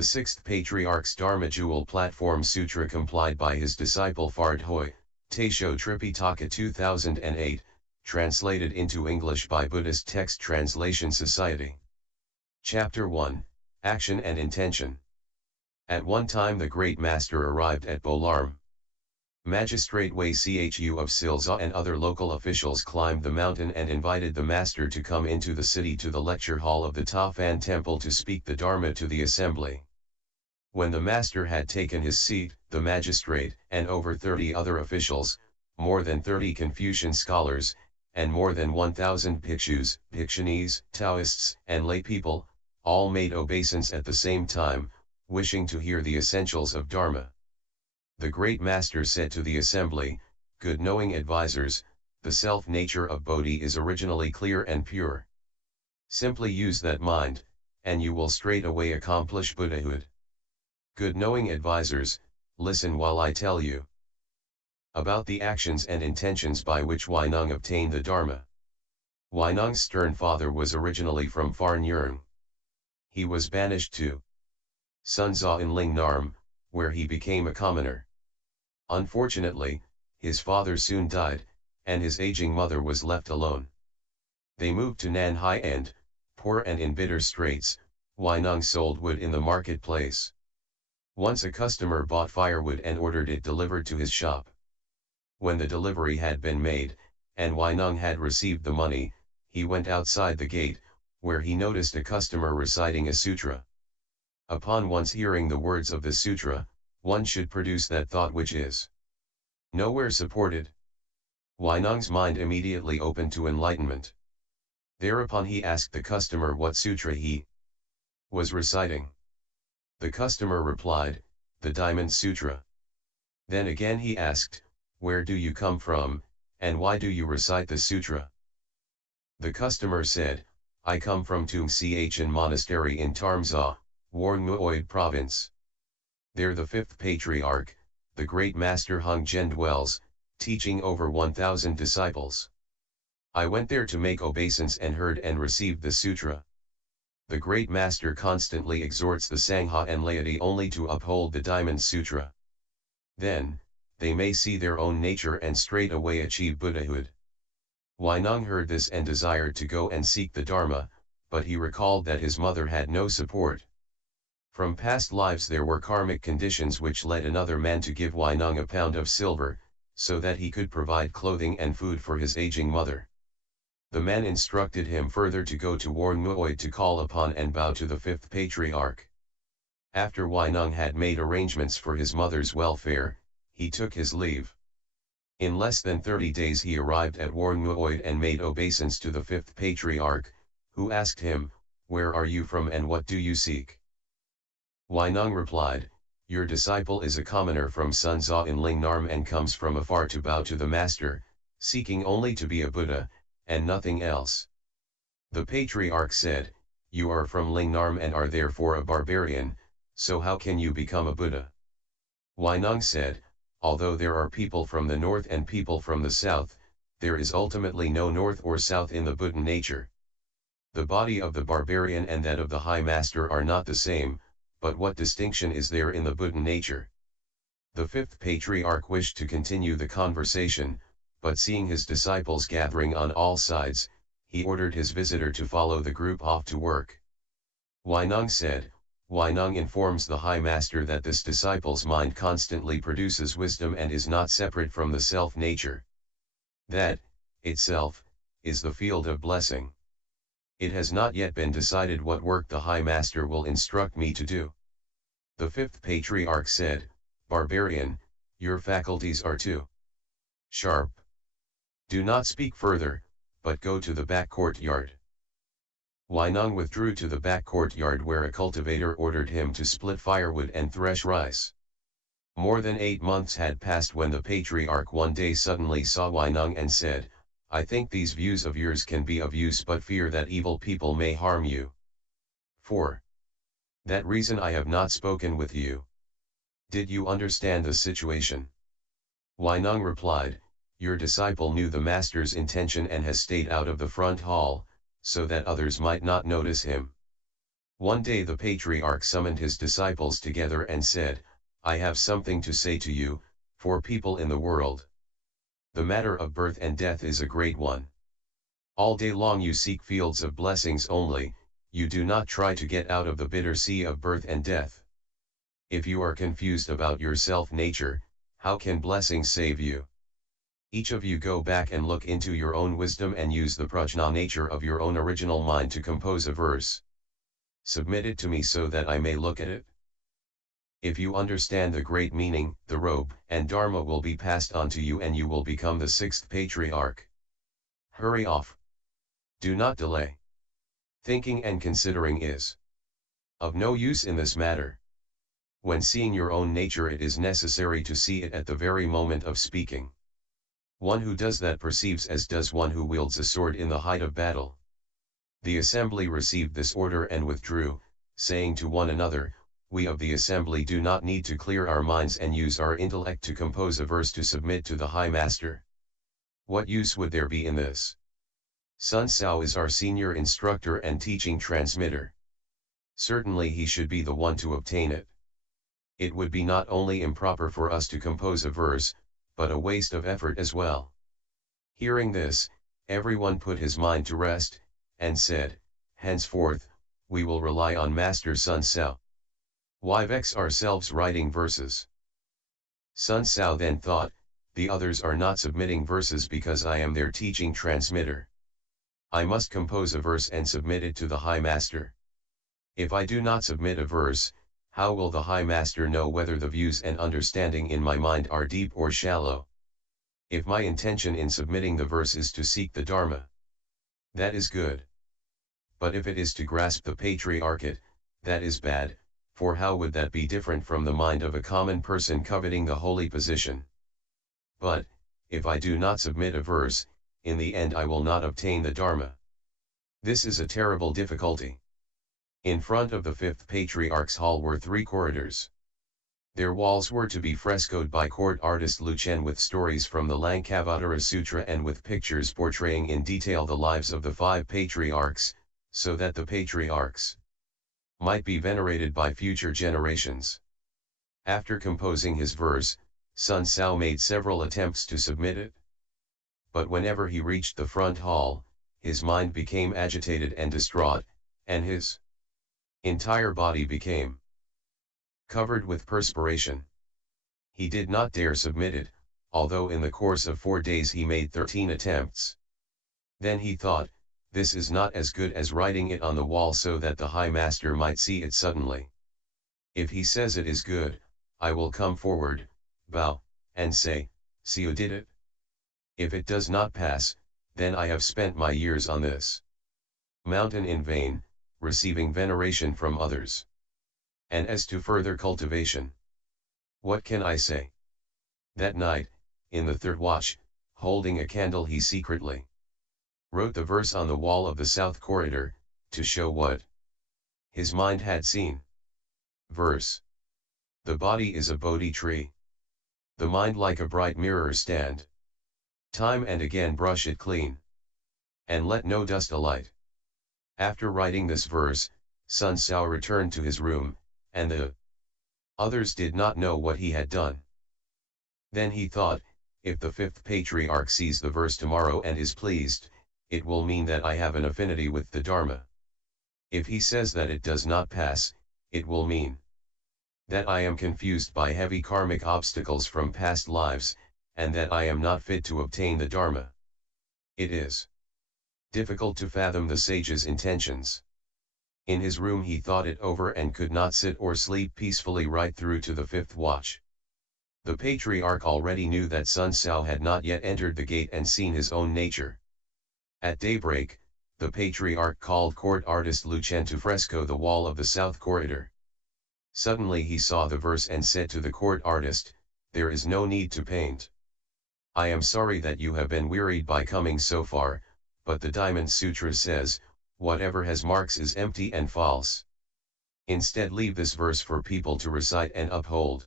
The sixth Patriarch's Dharma Jewel Platform Sutra complied by his disciple Phardhoi, Taisho Tripitaka 2008, translated into English by Buddhist Text Translation Society. Chapter 1, Action and Intention. At one time the great master arrived at Bolarm. Magistrate Wei Chu of Silza and other local officials climbed the mountain and invited the master to come into the city to the lecture hall of the Ta Fan temple to speak the Dharma to the assembly. When the master had taken his seat, the magistrate, and over 30 other officials, more than 30 Confucian scholars, and more than 1,000 Bhikshus, Bhikshunis, Taoists, and lay people, all made obeisance at the same time, wishing to hear the essentials of Dharma. The great master said to the assembly, "Good knowing advisors, the self-nature of Bodhi is originally clear and pure. Simply use that mind, and you will straightway accomplish Buddhahood. Good knowing advisors, listen while I tell you about the actions and intentions by which Huineng obtained the Dharma." Huineng's stern father was originally from far Nyurng. He was banished to Sunza in Lingnarm, where he became a commoner. Unfortunately, his father soon died, and his aging mother was left alone. They moved to Nanhai and, poor and in bitter straits, Huineng sold wood in the marketplace. Once a customer bought firewood and ordered it delivered to his shop. When the delivery had been made, and Huineng had received the money, he went outside the gate, where he noticed a customer reciting a sutra. Upon once hearing the words of the sutra, one should produce that thought which is nowhere supported. Huineng's mind immediately opened to enlightenment. Thereupon he asked the customer what sutra he was reciting. The customer replied, "The Diamond Sutra." Then again he asked, "Where do you come from, and why do you recite the sutra?" The customer said, "I come from Tung Chen Monastery in Tarmza, Warngmuoid Province. There the fifth patriarch, the great master Hung Gen dwells, teaching over 1,000 disciples. I went there to make obeisance and heard and received the sutra. The great master constantly exhorts the Sangha and laity only to uphold the Diamond Sutra. Then, they may see their own nature and straightway achieve Buddhahood." Huineng heard this and desired to go and seek the Dharma, but he recalled that his mother had no support. From past lives there were karmic conditions which led another man to give Huineng a pound of silver, so that he could provide clothing and food for his aging mother. The man instructed him further to go to Warngmuoid to call upon and bow to the fifth patriarch. After Huineng had made arrangements for his mother's welfare, he took his leave. In less than 30 days he arrived at Warngmuoid and made obeisance to the fifth patriarch, who asked him, "Where are you from and what do you seek?" Huineng replied, "Your disciple is a commoner from Sunza in Lingnarm and comes from afar to bow to the master, seeking only to be a Buddha, and nothing else." The patriarch said, "You are from Lingnarm and are therefore a barbarian, so how can you become a Buddha?" Huineng said, "Although there are people from the north and people from the south, there is ultimately no north or south in the Buddha nature. The body of the barbarian and that of the high master are not the same, but what distinction is there in the Buddha nature?" The fifth patriarch wished to continue the conversation, but seeing his disciples gathering on all sides, he ordered his visitor to follow the group off to work. Huineng said, "Huineng informs the high master that this disciple's mind constantly produces wisdom and is not separate from the self-nature. That, itself, is the field of blessing. It has not yet been decided what work the high master will instruct me to do." The fifth patriarch said, "Barbarian, your faculties are too sharp. Do not speak further, but go to the back courtyard." Huineng withdrew to the back courtyard where a cultivator ordered him to split firewood and thresh rice. More than 8 months had passed when the patriarch one day suddenly saw Huineng and said, "I think these views of yours can be of use but fear that evil people may harm you. For that reason I have not spoken with you. Did you understand the situation?" Huineng replied, "Your disciple knew the master's intention and has stayed out of the front hall, so that others might not notice him." One day the Patriarch summoned his disciples together and said, I have something to say to you, for people in the world. The matter of birth and death is a great one. All day long you seek fields of blessings only, you do not try to get out of the bitter sea of birth and death. If you are confused about your self-nature, how can blessings save you? Each of you go back and look into your own wisdom and use the prajna nature of your own original mind to compose a verse. Submit it to me so that I may look at it. If you understand the great meaning, the robe and Dharma will be passed on to you and you will become the sixth patriarch. Hurry off. Do not delay. Thinking and considering is of no use in this matter. When seeing your own nature, it is necessary to see it at the very moment of speaking. One who does that perceives as does one who wields a sword in the height of battle. The assembly received this order and withdrew, saying to one another, we of the assembly do not need to clear our minds and use our intellect to compose a verse to submit to the High Master. What use would there be in this? Sun Tzu is our senior instructor and teaching transmitter. Certainly he should be the one to obtain it. It would be not only improper for us to compose a verse, but a waste of effort as well. Hearing this, everyone put his mind to rest, and said, henceforth, we will rely on Master Sun Tzu. Why vex ourselves writing verses? Sun Tzu then thought, the others are not submitting verses because I am their teaching transmitter. I must compose a verse and submit it to the High Master. If I do not submit a verse, how will the High Master know whether the views and understanding in my mind are deep or shallow? If my intention in submitting the verse is to seek the Dharma, that is good. But if it is to grasp the patriarchate, that is bad, for how would that be different from the mind of a common person coveting the holy position? But, if I do not submit a verse, in the end I will not obtain the Dharma. This is a terrible difficulty. In front of the fifth patriarch's hall were 3 corridors. Their walls were to be frescoed by court artist Lichen with stories from the Lankavatara Sutra and with pictures portraying in detail the lives of the 5 patriarchs, so that the patriarchs might be venerated by future generations. After composing his verse, Sun Tzu made several attempts to submit it. But whenever he reached the front hall, his mind became agitated and distraught, and his entire body became covered with perspiration. He did not dare submit it, although in the course of 4 days he made 13 attempts. Then he thought, this is not as good as writing it on the wall so that the High Master might see it suddenly. If he says it is good, I will come forward, bow, and say, see who did it. If it does not pass, then I have spent my years on this mountain in vain, receiving veneration from others. And as to further cultivation, what can I say? That night, in the 3rd watch, holding a candle, he secretly wrote the verse on the wall of the south corridor, to show what his mind had seen. Verse: the body is a Bodhi tree, the mind like a bright mirror stand. Time and again brush it clean, and let no dust alight. After writing this verse, Sun Tzu returned to his room, and the others did not know what he had done. Then he thought, if the 5th patriarch sees the verse tomorrow and is pleased, it will mean that I have an affinity with the Dharma. If he says that it does not pass, it will mean that I am confused by heavy karmic obstacles from past lives, and that I am not fit to obtain the Dharma. It is difficult to fathom the sage's intentions. In his room he thought it over and could not sit or sleep peacefully right through to the 5th watch. The patriarch already knew that Sun Tzu had not yet entered the gate and seen his own nature. At daybreak, the patriarch called court artist Lichen to fresco the wall of the south corridor. Suddenly he saw the verse and said to the court artist, there is no need to paint. I am sorry that you have been wearied by coming so far, but the Diamond Sutra says, whatever has marks is empty and false. Instead, leave this verse for people to recite and uphold.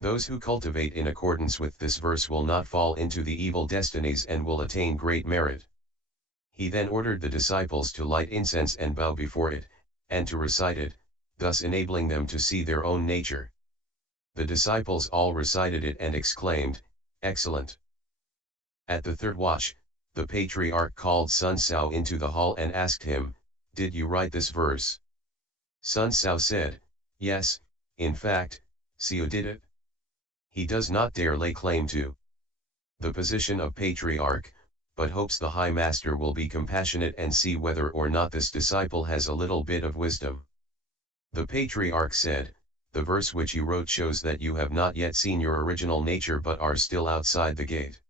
Those who cultivate in accordance with this verse will not fall into the evil destinies and will attain great merit. He then ordered the disciples to light incense and bow before it, and to recite it, thus enabling them to see their own nature. The disciples all recited it and exclaimed, "Excellent!" At the third watch, the Patriarch called Sun Sao into the hall and asked him, "Did you write this verse?" Sun Sao said, "Yes, in fact, Siu did it." He does not dare lay claim to the position of Patriarch, but hopes the High Master will be compassionate and see whether or not this disciple has a little bit of wisdom. The Patriarch said, "The verse which you wrote shows that you have not yet seen your original nature but are still outside the gate.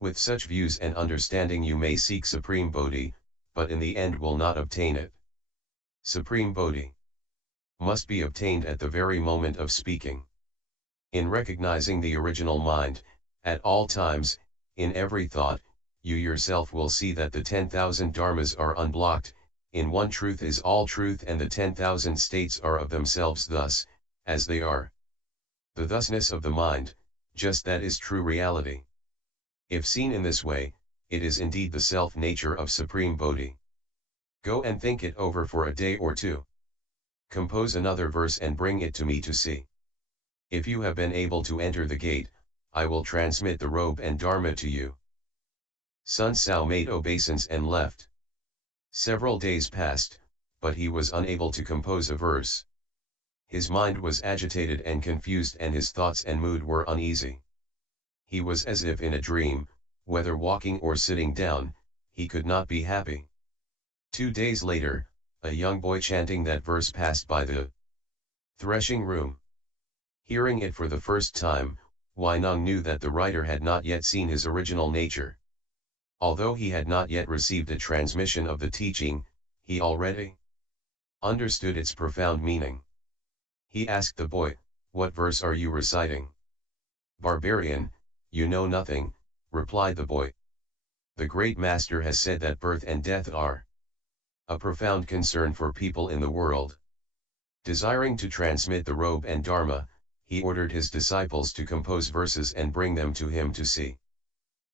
With such views and understanding you may seek Supreme Bodhi, but in the end will not obtain it. Supreme Bodhi must be obtained at the very moment of speaking. In recognizing the original mind, at all times, in every thought, you yourself will see that the 10,000 dharmas are unblocked, in one truth is all truth and the 10,000 states are of themselves thus, as they are. The thusness of the mind, just that is true reality. If seen in this way, it is indeed the self-nature of Supreme Bodhi. Go and think it over for a day or two. Compose another verse and bring it to me to see. If you have been able to enter the gate, I will transmit the robe and Dharma to you." Sun Sao made obeisance and left. Several days passed, but he was unable to compose a verse. His mind was agitated and confused and his thoughts and mood were uneasy. He was as if in a dream, whether walking or sitting down, he could not be happy. 2 days later, a young boy chanting that verse passed by the threshing room. Hearing it for the first time, Huineng knew that the writer had not yet seen his original nature. Although he had not yet received a transmission of the teaching, he already understood its profound meaning. He asked the boy, "What verse are you reciting?" "Barbarian, you know nothing," replied the boy. "The great master has said that birth and death are a profound concern for people in the world." Desiring to transmit the robe and Dharma, he ordered his disciples to compose verses and bring them to him to see.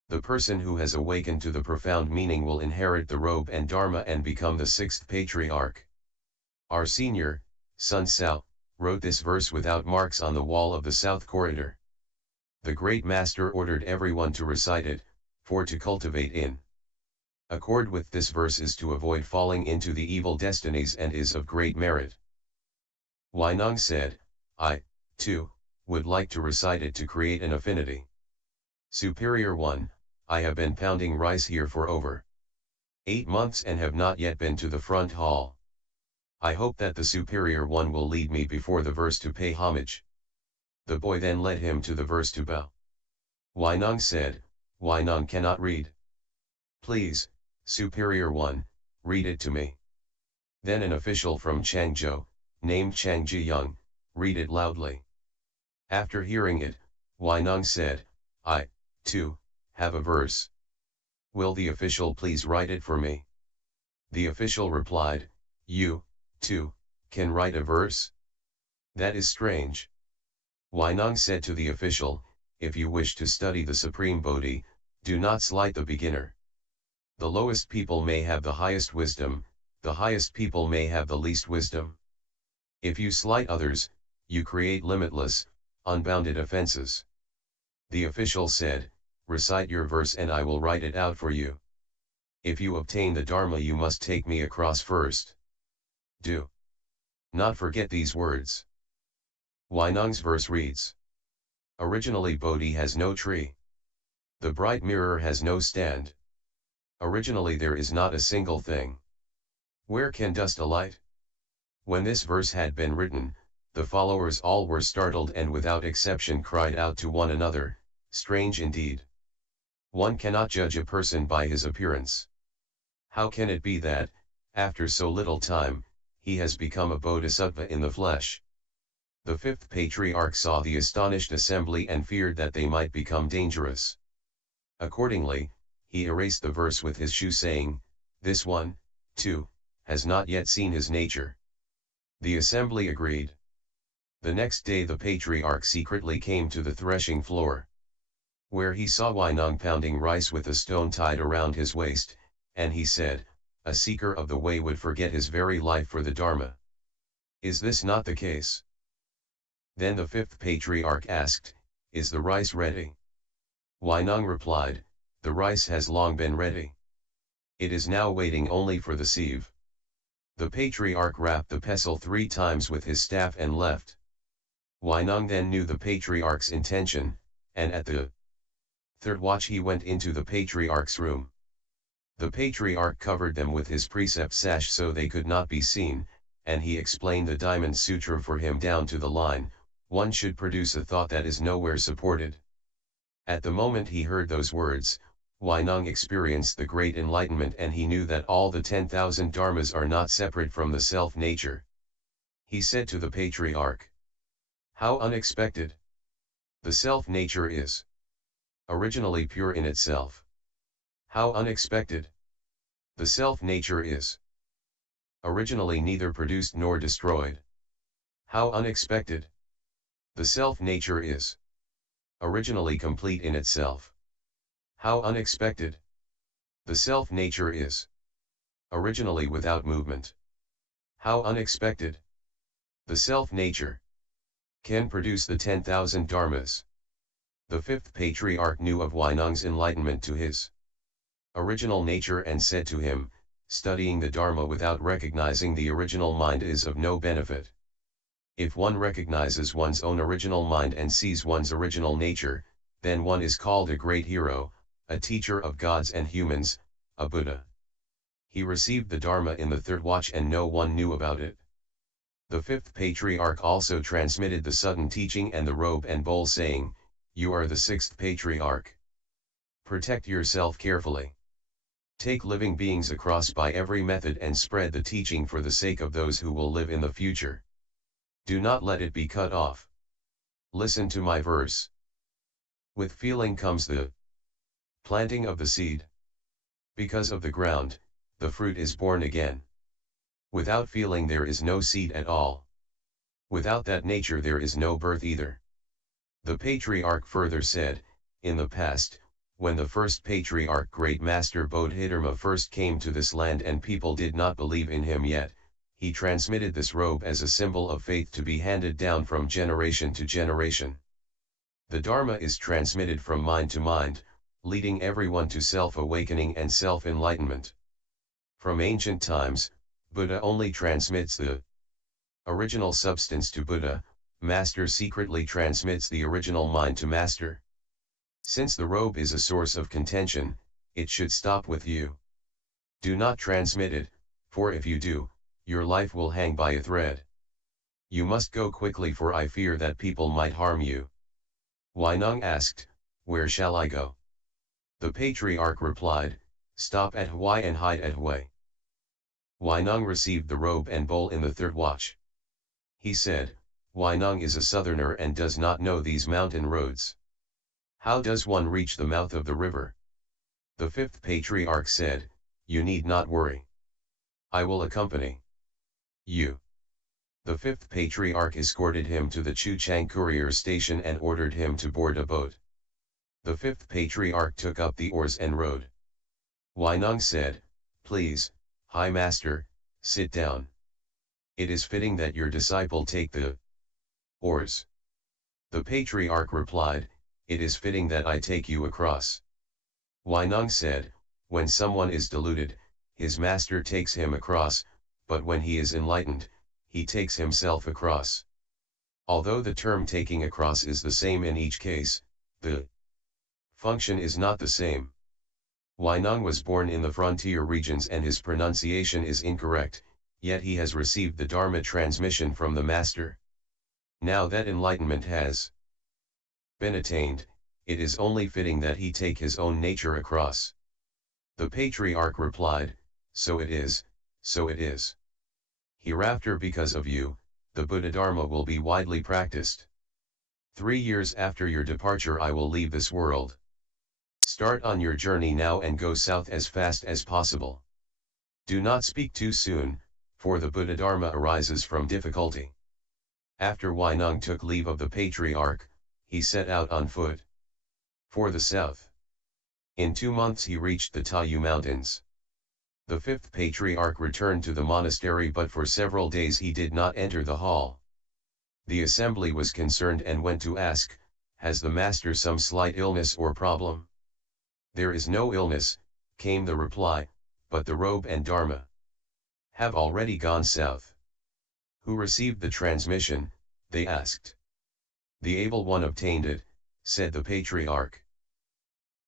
The person who has awakened to the profound meaning will inherit the robe and Dharma and become the sixth Patriarch. Our senior, Sun Sao, wrote this verse without marks on the wall of the south corridor. The great master ordered everyone to recite it, for to cultivate in accord with this verse is to avoid falling into the evil destinies and is of great merit. Huineng said, "I, too, would like to recite it to create an affinity." Superior One, I have been pounding rice here for over 8 months and have not yet been to the front hall. I hope that the Superior One will lead me before the verse to pay homage. The boy then led him to the verse to bow. Huineng said, "Huineng cannot read. Please, Superior One, read it to me." Then an official from Changzhou, named Chang Jiyang, read it loudly. After hearing it, Huineng said, "I, too, have a verse. Will the official please write it for me?" The official replied, "You, too, can write a verse? That is strange." Huineng said to the official, "If you wish to study the Supreme Bodhi, do not slight the beginner. The lowest people may have the highest wisdom, the highest people may have the least wisdom. If you slight others, you create limitless, unbounded offenses." The official said, "Recite your verse and I will write it out for you. If you obtain the Dharma you must take me across first. Do not forget these words." Huineng's verse reads, "Originally Bodhi has no tree. The bright mirror has no stand. Originally there is not a single thing. Where can dust alight?" When this verse had been written, the followers all were startled and without exception cried out to one another, "Strange indeed. One cannot judge a person by his appearance. How can it be that, after so little time, he has become a bodhisattva in the flesh?" The fifth Patriarch saw the astonished assembly and feared that they might become dangerous. Accordingly, he erased the verse with his shoe saying, "This one, too, has not yet seen his nature." The assembly agreed. The next day the Patriarch secretly came to the threshing floor, where he saw Huineng pounding rice with a stone tied around his waist, and he said, a seeker of the way would forget his very life for the Dharma. Is this not the case? Then the fifth patriarch asked, is the rice ready? Huineng replied, the rice has long been ready. It is now waiting only for the sieve. The patriarch rapped the pestle 3 times with his staff and left. Huineng then knew the patriarch's intention, and at the third watch he went into the patriarch's room. The patriarch covered them with his precept sash so they could not be seen, and he explained the Diamond Sutra for him down to the line, one should produce a thought that is nowhere supported. At the moment he heard those words, Huineng experienced the great enlightenment and he knew that all the 10,000 dharmas are not separate from the self-nature. He said to the patriarch, how unexpected! The self-nature is originally pure in itself. How unexpected! The self-nature is originally neither produced nor destroyed. How unexpected! The self-nature is originally complete in itself. How unexpected! The self-nature is originally without movement. How unexpected! The self-nature can produce the 10,000 dharmas. The fifth patriarch knew of Huineng's enlightenment to his original nature and said to him, studying the Dharma without recognizing the original mind is of no benefit. If one recognizes one's own original mind and sees one's original nature, then one is called a great hero, a teacher of gods and humans, a Buddha. He received the Dharma in the third watch and no one knew about it. The fifth patriarch also transmitted the sudden teaching and the robe and bowl saying, you are the sixth patriarch. Protect yourself carefully. Take living beings across by every method and spread the teaching for the sake of those who will live in the future. Do not let it be cut off. Listen to my verse. With feeling comes the planting of the seed. Because of the ground, the fruit is born again. Without feeling there is no seed at all. Without that nature there is no birth either. The patriarch further said, in the past, when the first patriarch Great Master Bodhidharma first came to this land and people did not believe in him yet, he transmitted this robe as a symbol of faith to be handed down from generation to generation. The Dharma is transmitted from mind to mind, leading everyone to self-awakening and self-enlightenment. From ancient times, Buddha only transmits the original substance to Buddha, Master secretly transmits the original mind to Master. Since the robe is a source of contention, it should stop with you. Do not transmit it, for if you do, your life will hang by a thread. You must go quickly for I fear that people might harm you. Huineng asked, where shall I go? The patriarch replied, stop at Hui and hide at Hui. Huineng received the robe and bowl in the third watch. He said, Huineng is a southerner and does not know these mountain roads. How does one reach the mouth of the river? The fifth patriarch said, you need not worry. I will accompany you. The fifth patriarch escorted him to the Chuchang courier station and ordered him to board a boat. The fifth patriarch took up the oars and rowed. Huineng said, please, High Master, sit down. It is fitting that your disciple take the oars. The patriarch replied, it is fitting that I take you across. Huineng said, when someone is deluded, his master takes him across, but when he is enlightened, he takes himself across. Although the term taking across is the same in each case, the function is not the same. Huineng was born in the frontier regions and his pronunciation is incorrect, yet he has received the Dharma transmission from the Master. Now that enlightenment has been attained, it is only fitting that he take his own nature across. The patriarch replied, so it is, so it is. Hereafter because of you, the Buddha Dharma will be widely practiced. 3 years after your departure I will leave this world. Start on your journey now and go south as fast as possible. Do not speak too soon, for the Buddha Dharma arises from difficulty. After Huineng took leave of the patriarch, he set out on foot for the south. In 2 months he reached the Taiyu Mountains. The fifth patriarch returned to the monastery, but for several days he did not enter the hall. The assembly was concerned and went to ask, "Has the master some slight illness or problem?" "There is no illness," came the reply, "but the robe and Dharma have already gone south." "Who received the transmission?" they asked. "The able one obtained it," said the patriarch.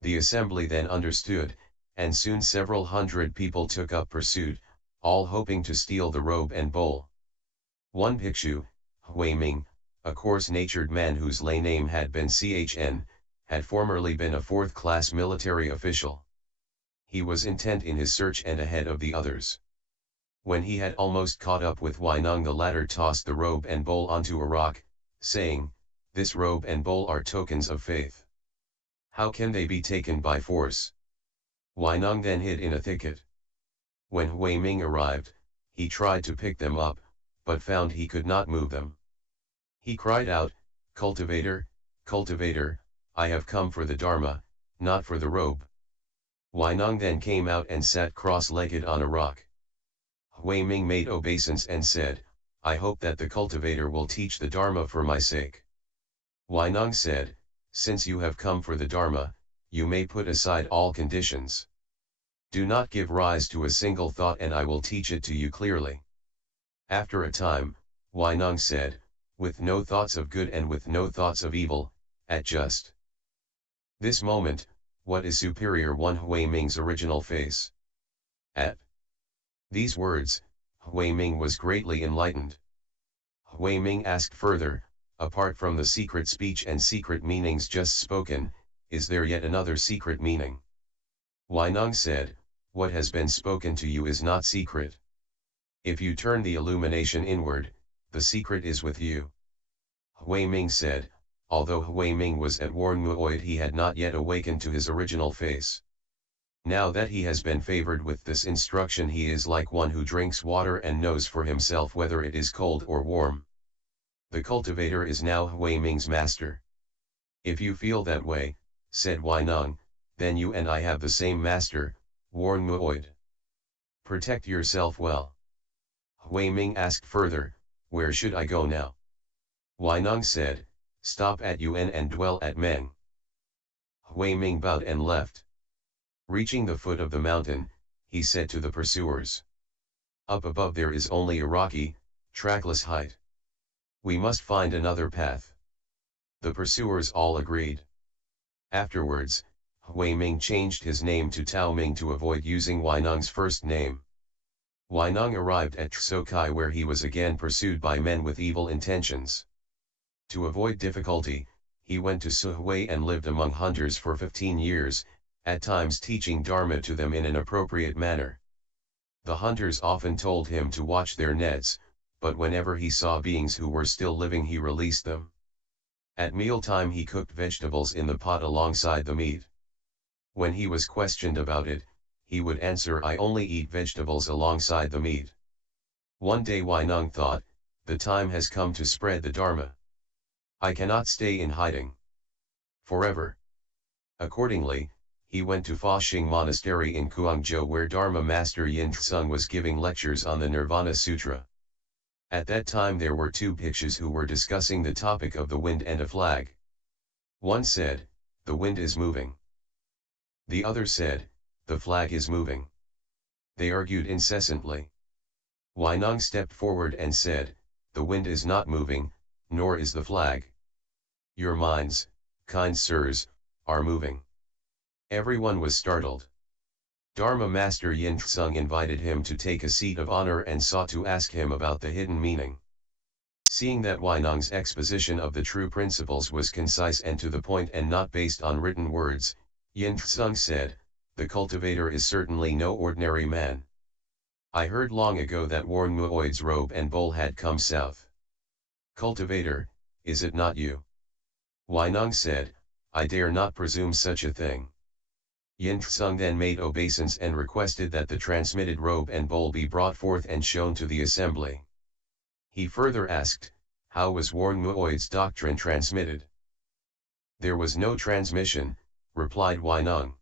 The assembly then understood, and soon several hundred people took up pursuit, all hoping to steal the robe and bowl. One bhikshu, Huineng, a coarse-natured man whose lay name had been Chn, had formerly been a fourth-class military official. He was intent in his search and ahead of the others. When he had almost caught up with Huineng, the latter tossed the robe and bowl onto a rock, saying, "This robe and bowl are tokens of faith. How can they be taken by force?" Huineng then hid in a thicket. When Huineng arrived, he tried to pick them up, but found he could not move them. He cried out, "Cultivator, cultivator, I have come for the Dharma, not for the robe." Huineng then came out and sat cross-legged on a rock. Huineng made obeisance and said, "I hope that the cultivator will teach the Dharma for my sake." Huineng said, "Since you have come for the Dharma, you may put aside all conditions. Do not give rise to a single thought and I will teach it to you clearly." After a time, Huineng said, "With no thoughts of good and with no thoughts of evil, at just this moment, what is superior?" One Huineng's original face. At these words, Huineng was greatly enlightened. Huineng asked further, "Apart from the secret speech and secret meanings just spoken, is there yet another secret meaning?" Huineng said, "What has been spoken to you is not secret. If you turn the illumination inward, the secret is with you." Huineng said, although Huineng was at Warnmuoid, he had not yet awakened to his original face. Now that he has been favored with this instruction, he is like one who drinks water and knows for himself whether it is cold or warm. The cultivator is now Huineng's master. "If you feel that way," said Huineng, "then you and I have the same master, Warnmuoid. Protect yourself well." Huineng asked further, "Where should I go now?" Huineng said, "Stop at Yun and dwell at Meng." Huineng bowed and left. Reaching the foot of the mountain, he said to the pursuers, "Up above there is only a rocky, trackless height. We must find another path." The pursuers all agreed. Afterwards, Huineng changed his name to Taoming to avoid using Huineng's first name. Huineng arrived at Tsokai, where he was again pursued by men with evil intentions. To avoid difficulty, he went to Suhui and lived among hunters for 15 years, at times teaching Dharma to them in an appropriate manner. The hunters often told him to watch their nets, but whenever he saw beings who were still living he released them. At mealtime he cooked vegetables in the pot alongside the meat. When he was questioned about it, he would answer, "I only eat vegetables alongside the meat." One day Huineng thought, "The time has come to spread the Dharma. I cannot stay in hiding forever." Accordingly, he went to Faxing Monastery in Guangzhou, where Dharma Master Yin Tsung was giving lectures on the Nirvana Sutra. At that time there were two bhikshus who were discussing the topic of the wind and a flag. One said, "The wind is moving." The other said, "The flag is moving." They argued incessantly. Huineng stepped forward and said, "The wind is not moving, nor is the flag. Your minds, kind sirs, are moving." Everyone was startled. Dharma Master Yin Tsung invited him to take a seat of honor and sought to ask him about the hidden meaning. Seeing that Huineng's exposition of the true principles was concise and to the point and not based on written words, Yin Tsung said, "The cultivator is certainly no ordinary man. I heard long ago that Warnmuoid's robe and bowl had come south. Cultivator, is it not you?" Huineng said, "I dare not presume such a thing." Yin Tsung then made obeisance and requested that the transmitted robe and bowl be brought forth and shown to the assembly. He further asked, "How was Warnmuoid's doctrine transmitted?" "There was no transmission," replied Huineng.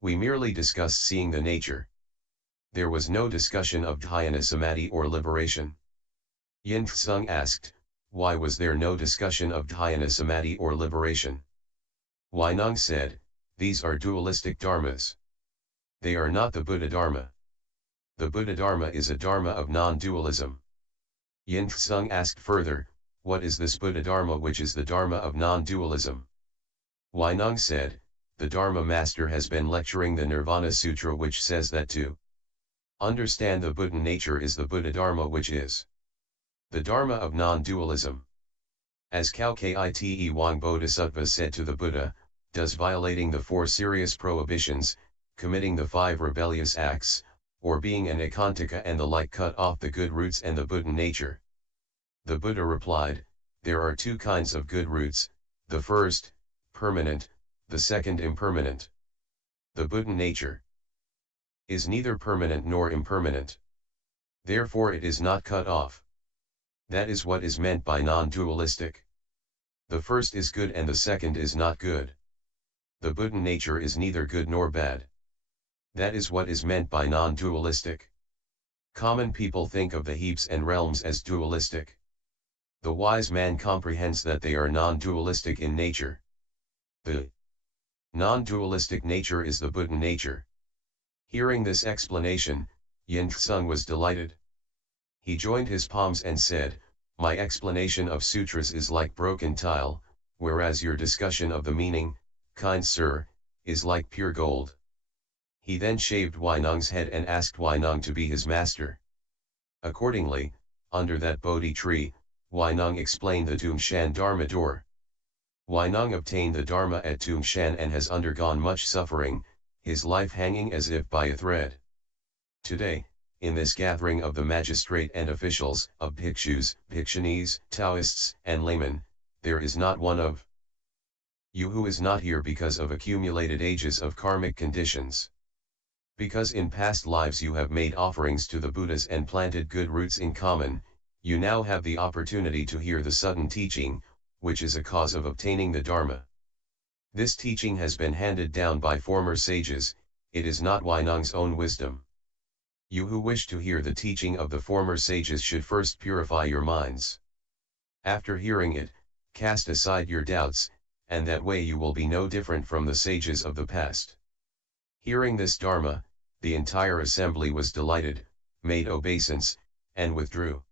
"We merely discussed seeing the nature." There was no discussion of dhyana samadhi or liberation. Yin Tsung asked, why was there no discussion of dhyana samadhi or liberation? Huineng said, these are dualistic dharmas. They are not the Buddha Dharma. The Buddha Dharma is a dharma of non-dualism. Yin Tsung asked further, what is this Buddha Dharma which is the dharma of non-dualism? Huineng said, the Dharma master has been lecturing the Nirvana Sutra which says that to understand the Buddha nature is the Buddha Dharma which is the dharma of non-dualism. As Khao Kite Wang Bodhisattva said to the Buddha, does violating the 4 serious prohibitions, committing the 5 rebellious acts, or being an ekantaka and the like cut off the good roots and the Buddha nature? The Buddha replied, there are 2 kinds of good roots, the first, permanent, the second impermanent. The Buddha nature is neither permanent nor impermanent. Therefore it is not cut off. That is what is meant by non-dualistic. The first is good and the second is not good. The Buddha nature is neither good nor bad. That is what is meant by non-dualistic. Common people think of the heaps and realms as dualistic. The wise man comprehends that they are non-dualistic in nature. The non-dualistic nature is the Buddha nature. Hearing this explanation, Yin Tsung was delighted. He joined his palms and said, my explanation of sutras is like broken tile, whereas your discussion of the meaning, kind sir, is like pure gold. He then shaved Huineng's head and asked Huineng to be his master. Accordingly, under that Bodhi tree, Huineng explained the Tumshan Dharma door. Huineng obtained the Dharma at Tumshan and has undergone much suffering, his life hanging as if by a thread. Today, in this gathering of the magistrate and officials, of bhikshus, bhikshunis, Taoists, and laymen, there is not one of you who is not here because of accumulated ages of karmic conditions. Because in past lives you have made offerings to the Buddhas and planted good roots in common, you now have the opportunity to hear the sudden teaching, which is a cause of obtaining the Dharma. This teaching has been handed down by former sages, it is not Huineng's own wisdom. You who wish to hear the teaching of the former sages should first purify your minds. After hearing it, cast aside your doubts, and that way you will be no different from the sages of the past. Hearing this Dharma, the entire assembly was delighted, made obeisance, and withdrew.